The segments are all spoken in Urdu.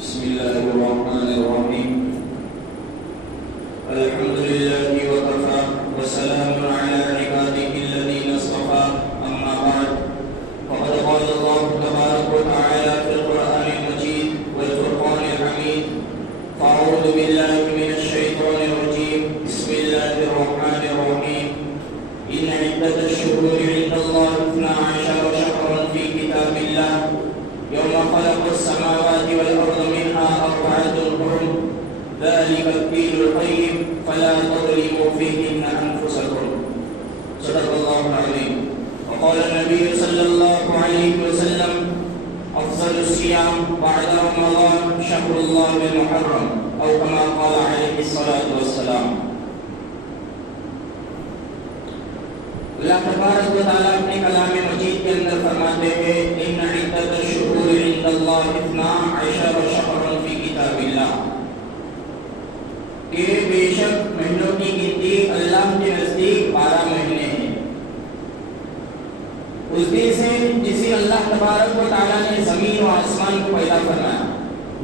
بسم الله الرحمن الرحيم. الحمد لله وكفى وسلام على عباده الذين اصطفى. أما بعد، فقد قال الله تبارك وتعالى في القرآن المجيد والفرقان الحميد: فأعوذ بالله من الشيطان الرجيم. بسم الله الرحمن الرحيم. إن عدة الشهور عند الله 12 شهرا في كتاب الله يوم خلق السماوات والأرض منها 4 حرم ذلك الدين القيم فلا تظلموا فيهن أنفسكم. صدق الله العظيم. وقال النبي صلى الله عليه وسلم: أفضل الصيام بعد رمضان شهر الله المحرم، أو كما قال عليه الصلاة والسلام. اللہ تبارک و تعالیٰ اپنے کلام مجید کے اندر فرماتے ہیں: ان عدت الشہور عند اللہ 12 شہرا فی کتاب اللہ، کہ بے شک مہینوں کی گنتی اللہ کے نزدیک 12 مہینے ہیں، اس دن سے جسے اللہ تبارک و تعالیٰ نے زمین و آسمان کو پیدا فرمایا.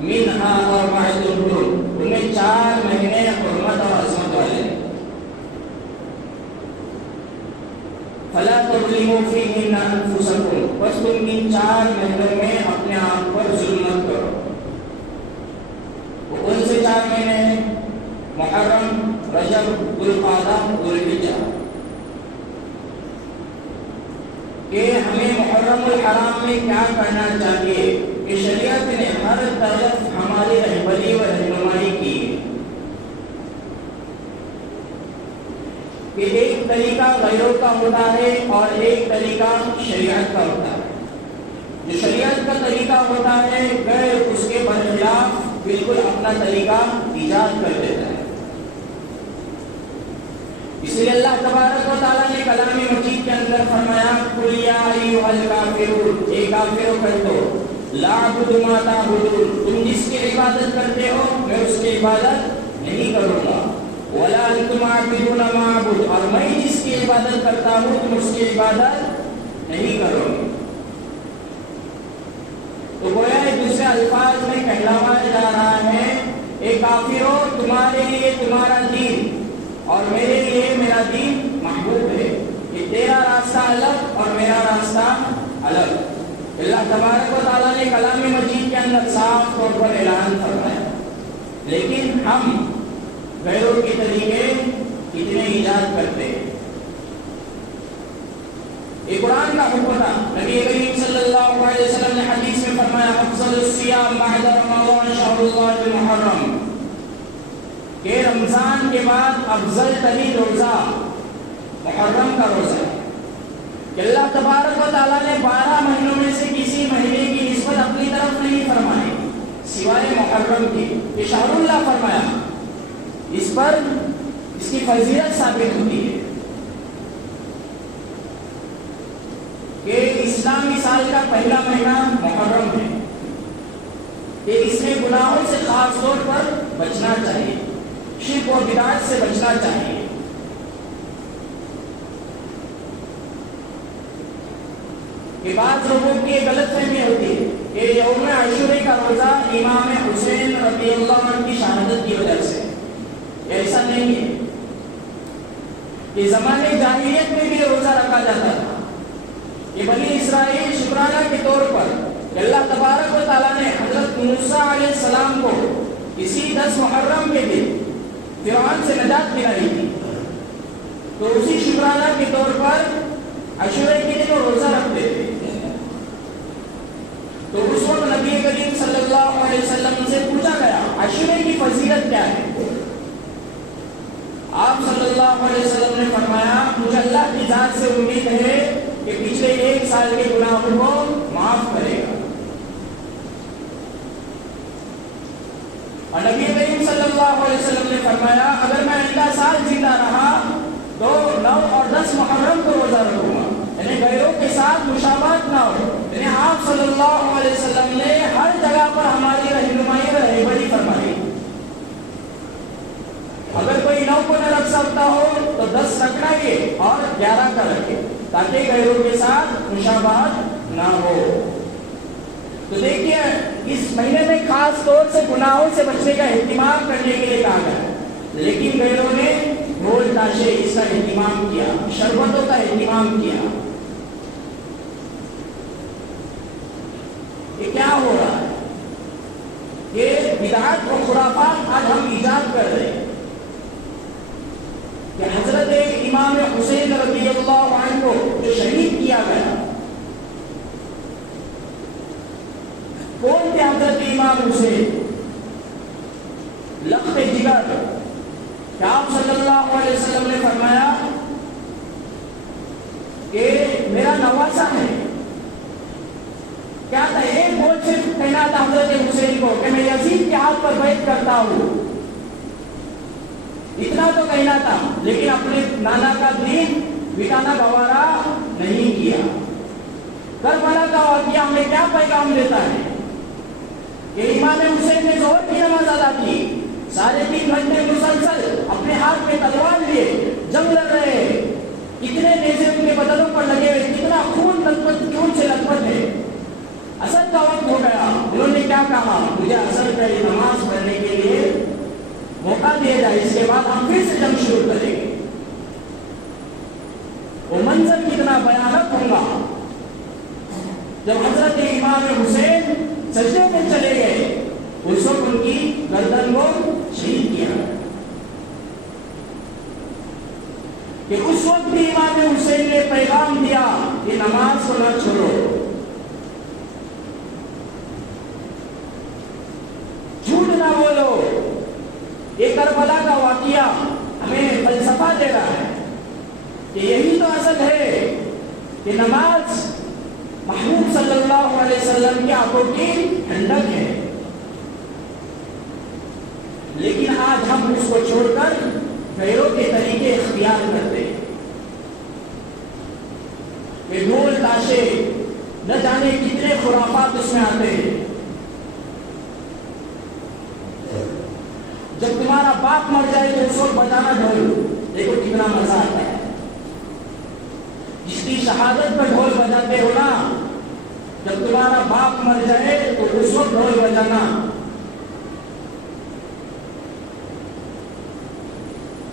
منہا 4 حرم، ان میں 4 مہینے حرمت اور عظمت والے ہیں. فلا تظلموا فیہن انفسکم، بس تم ان 4 مہینوں میں اپنے آپ پر ظلم مت کرو. وہ کون سے 4 مہینے ہیں؟ محرم، رجب، ذوالقعدہ، ذوالحجہ. کہ ہمیں محرم الحرام میں کیا کرنا چاہیے کہ شریعت نے ہر طرف ہماری رہبری و رہنمائی کی کہ ایک طریقہ غیروں کا ہوتا ہے اور ایک طریقہ شریعت کا ہوتا ہے. جو شریعت کا طریقہ ہوتا ہے غیر اس کے برخلاف بالکل اپنا طریقہ ایجاد کر دیتا ہے. اس لیے اللہ تبارک و تعالیٰ نے کلام مجید کے اندر فرمایا: قل یا ایھا الکافرون، اے کافروں کہہ دو، لا اعبد ما تعبدون، تم جس کی عبادت کرتے ہو میں اس کی عبادت نہیں کروں گا. ولا انتم عابدون ما اعبد، اور میں جس کی عبادت کرتا ہوں تم اس کی عبادت نہیں کرو گے. تو گویا ایک دوسرے الفاظ میں کہلوایا جا رہا ہے: اے کافروں، تمہارے لیے تمہارا دین اور میرے لیے میرا دین محبوب ہے. کہ تیرا راستہ الگ اور میرا راستہ الگ. اللہ تبارک و تعالیٰ نے کلام مجید کے اندر صاف طور پر اعلان فرمایا، لیکن ہم غیروں کے طریقے کتنے ایجاد کرتے ہیں. یہ قرآن کا حکم تھا. نبی کریم صلی اللہ علیہ وسلم نے حدیث میں فرمایا: افضل الصیام بعد رمضان شہر اللہ المحرم، کہ رمضان کے بعد افضل ترین روزہ محرم کا روزہ ہے. کہ اللہ تبارک و تعالیٰ نے 12 مہینوں میں سے کسی مہینے کی نسبت اپنی طرف نہیں فرمائی سوائے محرم کی، کہ شہر اللہ فرمایا. اس پر اس کی فضیلت ثابت ہوتی ہے کہ اسلامی سال کا پہلا مہینہ محرم ہے، کہ اس میں گناہوں سے خاص طور پر بچنا چاہیے، شرک و بدعت سے بچنا چاہیے. کہ بعض لوگوں کی یہ غلط فہمی ہوتی ہے کہ یوم عاشورہ کا روزہ امام حسین رضی اللہ عنہ کی شہادت کی وجہ سے. ایسا نہیں ہے. کہ زمانے جاہلیت میں بھی روزہ رکھا جاتا تھا. یہ بنی اسرائیل شکرانہ کے طور پر اللہ تبارک و تعالیٰ نے حضرت موسیٰ علیہ السلام کو اسی 10 محرم کے دن فرعون سے نجات دلائی تھی. تو اسی شکرانہ کے طور پر عاشورہ کے دن وہ روزہ رکھتے تھے. تو اس وقت نبی کریم صلی اللہ علیہ وسلم سے پوچھا گیا عاشورہ کی فضیلت کیا ہے. آپ صلی اللہ علیہ وسلم نے فرمایا: مجھے اللہ کی ذات سے امید ہے کہ پچھلے 1 سال کے گناہوں کو معاف کرے گا. اور نبی کریم صلی اللہ علیہ وسلم نے فرمایا: اگر میں آئندہ سال زندہ رہا تو 9 اور 10 محرم کو روزہ رکھوں گا. یعنی غیروں کے ساتھ مشابہت نہ ہو. یعنی آپ صلی اللہ علیہ وسلم نے ہر جگہ پر ہماری رہنمائی و رہبری فرمائی. اگر کوئی 9 کو نہ رکھ سکتا ہو تو 10 رکھنا یہ اور 11 کا رکھے، تاکہ غیروں کے ساتھ مشابہت نہ ہو. تو دیکھیے اس مہینے میں خاص طور سے گناہوں سے بچنے کا اہتمام کرنے کے لیے کہا گیا، لیکن غیروں نے ڈھول تاشے اس کا اہتمام کیا، شربتوں کا اہتمام کیا۔ یہ کیا ہو رہا ہے؟ یہ بدعت و خرافات آج ہم ایجاد کر رہے ہیں کہ حضرت امام حسین رضی اللہ عنہ کو جو شہید کیا گیا، کون تھے حضرت امام حسین؟ لخت جگر۔ کہ آپ صلی اللہ علیہ وسلم نے فرمایا کہ میرا نواسا ہے۔ کیا تھا؟ ایک بول صرف کہنا تھا حضرت حسین کو کہ میں یزید کے ہاتھ پر بیعت کرتا ہوں، اتنا تو کہنا تھا، لیکن اپنے نانا کا دین مٹانا گوارا نہیں کیا۔ کربلا کا واقعہ ہمیں کیا پیغام دیتا ہے کہ امام حسین نے ظہر کی نماز ادا کی، 3.5 گھنٹے مسلسل اپنے ہاتھ میں تلوار لیے جنگ لڑ رہے ہیں، کتنے نیزے ان کے بدنوں پر لگے ہوئے، کتنا خون سے لطپت ہے۔ اثر کا وقت ہو گیا، انہوں نے کیا کہا؟ مجھے اثر کا نماز پڑھنے کے لیے موقع دیا جائے، اس کے بعد ہم پھر سے جنگ شروع کریں گے۔ وہ منظر کتنا بھیانک ہوگا جب حضرت امام حسین سجدے میں چلے گئے، اس وقت ان کی گردن کو شہید کیا کہ اس وقت بھی امام حسین نے پیغام دیا کہ نماز کو نہ چھوڑو، جھوٹ نہ بولو۔ یہ کربلا کا واقعہ ہمیں فلسفہ دے رہا ہے کہ یہی تو اصل ہے کہ نماز محبوب صلی اللہ علیہ وسلم کی آنکھوں کی ٹھنڈک ہے، لیکن آج ہم اس کو چھوڑ کر غیروں کے طریقے اختیار کرتے ہیں کہ ڈھول تاشے نہ جانے کتنے خرافات اس میں آتے ہیں۔ جب تمہارا باپ مر جائے تو اس وقت بجانا ڈھول، دیکھو کتنا مزہ آتا ہے۔ جس کی شہادت پر ڈھول بجاتے ہو نا، جب تمہارا باپ مر جائے تو اس وقت ڈھول بجانا،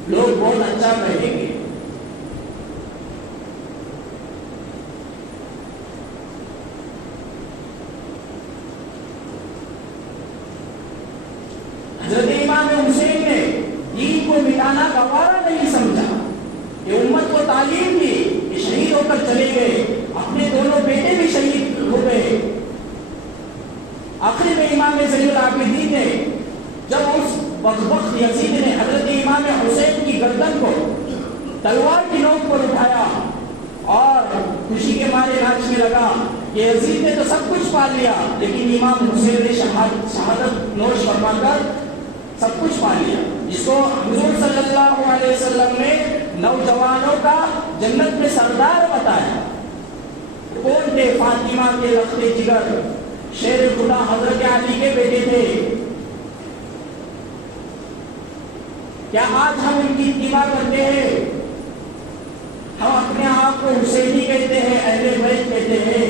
لوگ بہت اچھا کہیں گے۔ حضرت امام حسین نے دین کو مٹانا گوارا نہیں سمجھا، کہ امت کو تعلیم دی، کہ شہید ہو کر چلے گئے، اپنے دونوں بیٹے بھی شہید ہو گئے۔ آخر میں امام زین العابدین نے جب اس بدبخت یزید نے حضرت امام حسین کی گردن کو تلوار کی نوک پر اٹھایا اور خوشی کے مارے ناچنے لگا کہ یزید نے تو سب کچھ پا لیا، لیکن امام حسین نے شہادت نوش فرما کر سب کچھ پا لیا، جس کو حضور صلی اللہ علیہ وسلم نے نوجوانوں کا جنت میں سردار بتایا۔ کون تھے؟ فاطمہ کے لخت جگر، شیر خدا حضرت علی کے بیٹے تھے۔ کیا آج ہم ان کی اتباع کرتے ہیں؟ ہم اپنے آپ کو حسینی کہتے ہیں، اہل بیت کہتے ہیں،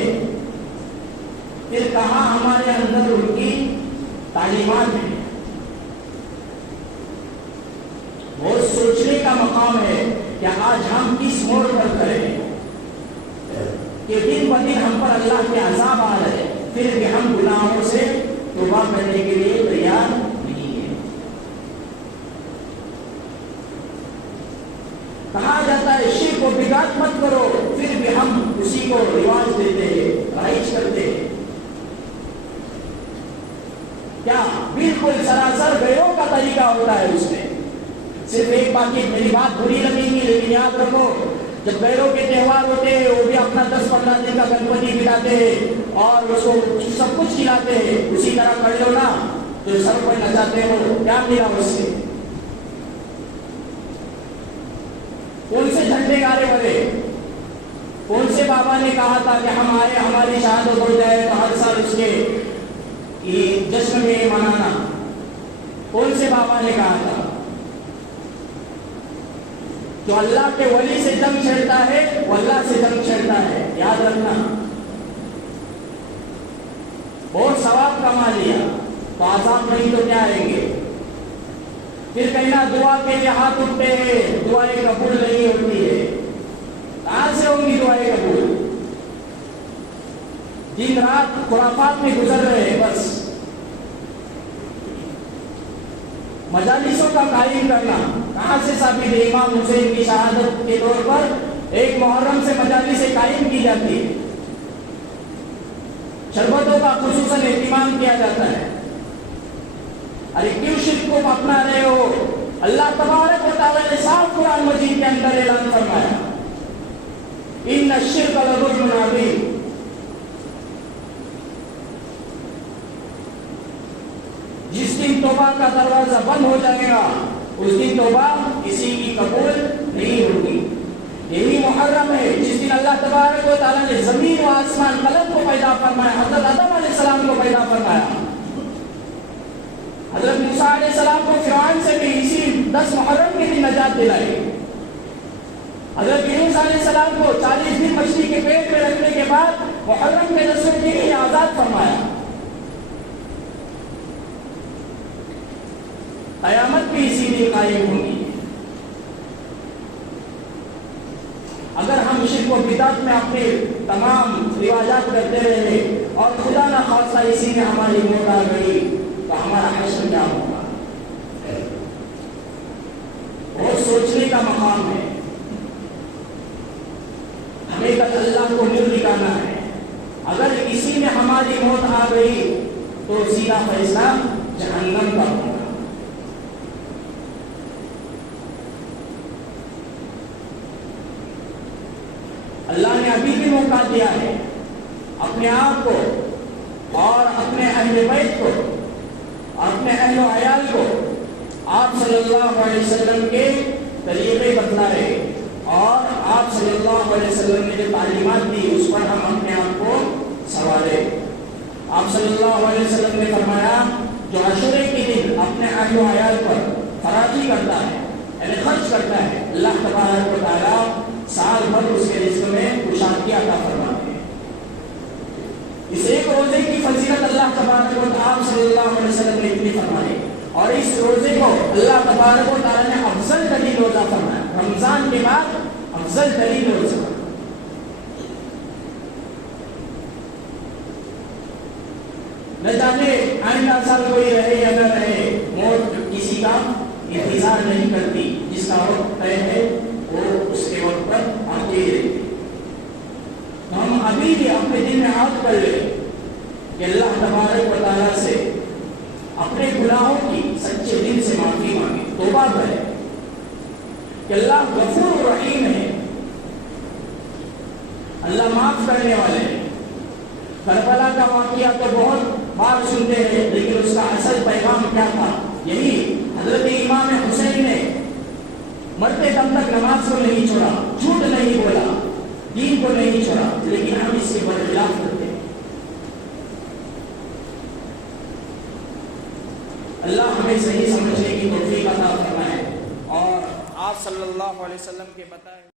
پھر کہاں ہمارے اندر ان کی تعلیمات ہیں؟ بہت سوچنے کا مقام ہے کہ آج ہم کس موڑ پر کریں کہ دن بدن ہم پر اللہ کے عذاب آ رہے، پھر بھی ہم گناہوں سے توبہ کرنے کے لیے تیار نہیں ہیں۔ کہا جاتا ہے شرک و بدعت مت کرو، پھر بھی ہم اسی کو رواج دیتے ہیں، رائج کرتے ہیں۔ کیا بالکل سراسر غیروں کا طریقہ ہوتا ہے اس میں۔ صرف ایک بات، میری بات بری لگے گی لیکن یاد رکھو، جب غیروں کے تہوار ہوتے ہیں وہ بھی اپنا 10-15 دن کا گنپتی بلاتے ہیں اور اس کو سب کچھ کھلاتے ہیں، اسی طرح کر لو نا، جو سر پر نچاتے ہو، کیا ملا اس سے؟ کون سے جھنڈے گارے بنے؟ کون سے بابا نے کہا تھا کہ ہم آئے ہماری شہادت ہو جائے تو ہر سال اس کے جشن میں منانا؟ کون سے بابا نے کہا تھا؟ جو اللہ کے ولی سے جنگ چھیڑتا ہے وہ اللہ سے جنگ چھیڑتا ہے، یاد رکھنا۔ بہت ثواب کما لیا تو عذاب نہیں تو کیا آئیں گے؟ پھر کہنا دعا کے لیے ہاتھ اٹھتے ہیں، دعائیں قبول نہیں ہوتی ہے. کہاں سے ہوں گی دعائیں قبول؟ دن رات خرافات میں گزر رہے ہیں. بس مجالسوں کا قائم کرنا کہاں سے ثابت ہے؟ امام حسین کی شہادت کے طور پر ایک محرم سے مجالسیں قائم کی جاتی ہے، شربتوں کا خصوصاً اہتمام کیا جاتا ہے. ارے کیوں شرک کو اپنا رہے ہو؟ اللہ تبارک و تعالیٰ نے صاف قرآن مجید کے اندر اعلان فرمایا ان الشرک لظلم عظیم. جس دن توبہ کا دروازہ بند ہو جائے گا اس دن توبہ کسی کی قبول نہیں ہوگی. یہی محرم ہے جس دن اللہ تبارک و تعالیٰ نے زمین و آسمان قلم کو پیدا فرمایا، حضرت آدم علیہ السلام کو پیدا فرمایا، حضرت موسیٰ علیہ السلام کو فرعون سے بھی اسی 10 محرم کے دن نجات دلائی، حضرت یونس علیہ السلام کو 40 دن مچھلی کے پیٹ میں رکھنے کے بعد محرم کے 10ویں دن ہی آزاد فرمایا. قیامت بھی اسی دن قائم ہوگی. اگر ہم شرک و بدعت میں اپنے تمام رواجات کرتے رہے اور خدا نہ خواستہ اسی میں ہماری موت آ گئی تو ہمارا حشر کیا ہوگا؟ بہت سوچنے کا مقام ہے. ہمیں کل اللہ کو منہ دکھانا ہے. اگر اسی میں ہماری موت آ گئی تو سیدھا فیصلہ جہنم کا ہوگا. اللہ نے ابھی بھی موقع دیا ہے اپنے آپ کو اور اپنے اہل بیت کو، اپنے اہل و عیال کو آپ صلی اللہ علیہ وسلم کے طریقے بتلائے اور آپ صلی اللہ علیہ وسلم نے جو تعلیمات دی اس پر ہم اپنے آپ کو سنوارے. آپ صلی اللہ علیہ وسلم نے فرمایا جو عاشورے کے دن اپنے اہل و عیال پر فراخی کرتا ہے یعنی خرچ کرتا ہے، اللہ تبارک و تعالیٰ سال بھر اس کے رزق میں کشادگی عطا فرماتے ہیں. اس ایک روزے کی فضیلت اللہ تبارک و تعالیٰ صلی اللہ علیہ وسلم نے اتنی فرمائی اور اس روزے کو اللہ تبارک و تعالیٰ نے افضل ترین روزہ فرمایا. رمضان کے بعد افضل ترین روزہ. نہ جانے آئندہ سال کوئی رہے یا نہ رہے، موت کسی کا انتظار نہیں کرتی. جس کا وقت طے ہے وہ اس کے وقت پر آتے ہی رہتے. تو ہم ابھی بھی اپنے دل میں عہد کر لیں کہ اللہ تبارک و تعالیٰ سے اپنے گناہوں کی سچے دل سے معافی مانگے، توبہ کرے کہ اللہ غفور رحیم ہے، اللہ معاف کرنے والے ہیں. کربلا کا واقعہ تو بہت بار سنتے ہیں لیکن اس کا اصل پیغام کیا تھا؟ یہی حضرت امام حسین نے مرتے دم تک نماز کو نہیں چھوڑا، جھوٹ نہیں بولا، دین کو نہیں چھوڑا، لیکن ہم اس کے برخلاف کرتے ہیں. اللہ ہمیں صحیح سمجھنے کی توفیق عطا فرمائے اور آپ صلی اللہ علیہ وسلم کے بتائے